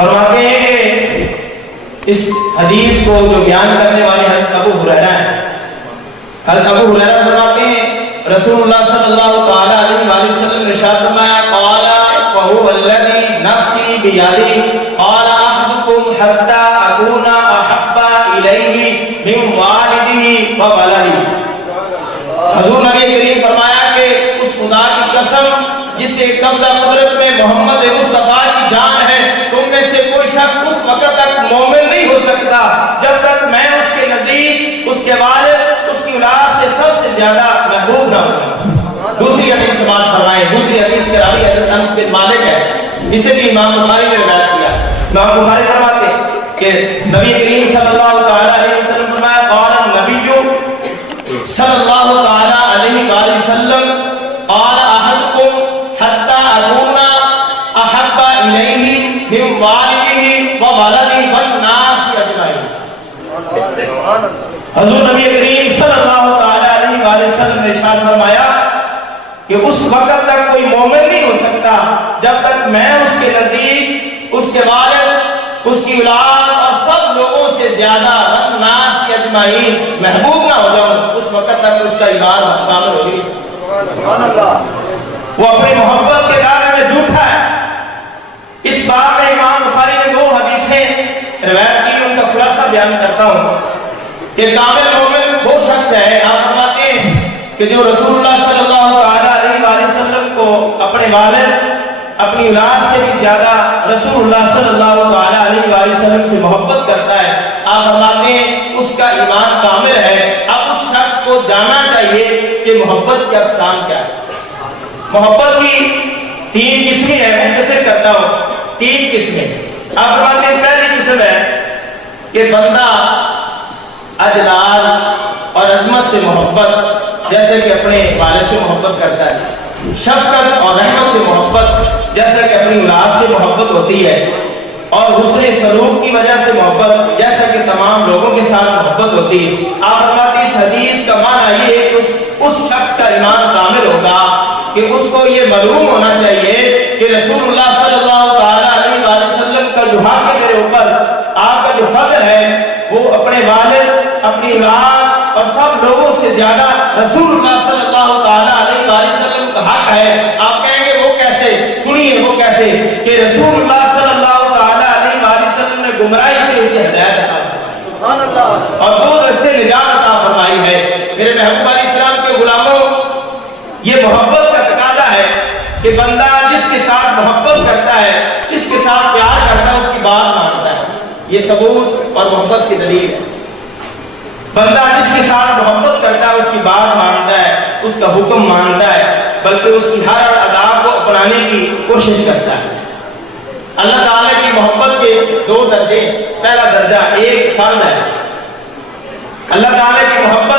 فرماتے ہیں کہ اس حدیث کو جو بیان کرنے والے حضرت ابو ہریرہ ہیں، حضرت ابو ہریرہ فرماتے ہیں رسول اللہ صلی اللہ تعالی علیہ وآلہ وسلم نے ارشاد فرمایا قال وهو الذي نفسي بيده قال احدكم حتى اكون احب اليه من والده وولده۔ حضور نبی کریم فرمایا کہ اس خدا کی قسم جس سے قبضہ قدرت میں محمد مصطفیٰ کی جان ہے، تم میں سے کوئی شخص اس وقت تک مومن نہیں ہو سکتا جب تک میں اس کے نزدیک، اس کے والد، اس کی اولاد سے سب سے زیادہ محبوب نہ ہوں۔ دوسری حدیث سماعت فرمائیں، دوسری حدیث کے راوی حضرت انس بن مالک ہے، اسے بھی امام بخاری نے روایت کیا۔ امام بخاری فرماتے ہیں کہ نبی کریم صلی اللہ تعالی علیہ وسلم فرمایا قال النبی صلی اللہ تعالی علیہ وآلہ وسلم قال احدکم حتی اکون احب الیہ من والدہ وولدہ والناس اجمعین۔ حضور نبی کریم صلی اللہ تعالی علیہ وآلہ وسلم نے ارشاد فرمایا کہ اس وقت تک کوئی مومن نہیں ہو سکتا جب تک میں اس کے نزدیک، اس کے والد، اس کی اولاد اور سب لوگوں سے زیادہ والناس اجمعین محبوب نہ ہو جاؤں، اس وقت تک اس کا ایمان کامل ہو نہیں سکتا۔ سبحان اللہ۔ وہ اپنی محبت کے دائرے میں جھوٹا ہے۔ اس بات میں امام بخاری نے دو حدیثیں روایت کی، ان کا خلاصہ بیان کرتا ہوں کہ کامل مومن وہ شخص ہے، آپ فرماتے ہیں کہ جو رسول اللہ صلی اللہ علیہ وآلہ وسلم کو اپنے والد، اپنی اولاد سے بھی زیادہ رسول اللہ صلی اللہ علیہ وآلہ وسلم سے محبت کرتا ہے، آپ فرماتے ہیں اس کا ایمان کامل ہے۔ اب اس شخص کو جاننا چاہیے کہ محبت کے اقسام کیا ہے۔ محبت کی تین قسمیں ہیں، مختصر کرتا ہوں، تین قسمیں۔ آپ فرماتے ہیں پہلی قسم ہے کہ بندہ اجلال اور عظمت سے محبت جیسے کہ اپنے والد سے محبت کرتا ہے، شفقت اور رحمت سے محبت جیسا کہ اپنی اولاد سے محبت ہوتی ہے، اور حسن سلوک کی وجہ سے محبت جیسا کہ تمام لوگوں کے ساتھ محبت ہوتی ہے۔ آپ فرماتے ہیں اس حدیث کا معنی یہ ہے کہ اس شخص کا ایمان کامل ہوگا کہ اس کو یہ معلوم ہونا چاہیے کہ رسول اللہ صلی اللہ تعالی علیہ وآلہ وسلم کا جو حق ہے میرے اوپر، آپ کا جو فضل ہے، وہ اپنے والد، اپنی اولاد اور سب لوگوں سے زیادہ رسول اللہ صلی اللہ تعالی علیہ وآلہ وسلم کا حق ہے۔ آپ کہیں گے وہ کیسے؟ سنیے وہ کیسے کہ رسول اللہ صلی اللہ تعالی علیہ وآلہ وسلم نے گمراہی سے اسے ہدایت عطا فرمائی، سبحان اللہ، اور وہ سے نجات عطا فرمائی ہے۔ میرے محبوب علیہ السلام کے غلاموں، یہ محبت کا تقاضا ہے کہ بندہ جس کے ساتھ محبت کرتا ہے، جس کے ساتھ پیار کرتا ہے، اس کی بات مانتا ہے۔ یہ ثبوت اور محبت کی دلیل ہے۔ بندہ جس کے ساتھ محبت کرتا ہے، اس کی بات مانتا ہے، اس کا حکم مانتا ہے، بلکہ اس کی ہر آداب کو اپنانے کی کوشش کرتا ہے۔ اللہ تعالیٰ کی محبت کے دو درجے، پہلا درجہ ایک فرض ہے۔ اللہ تعالیٰ کی محبت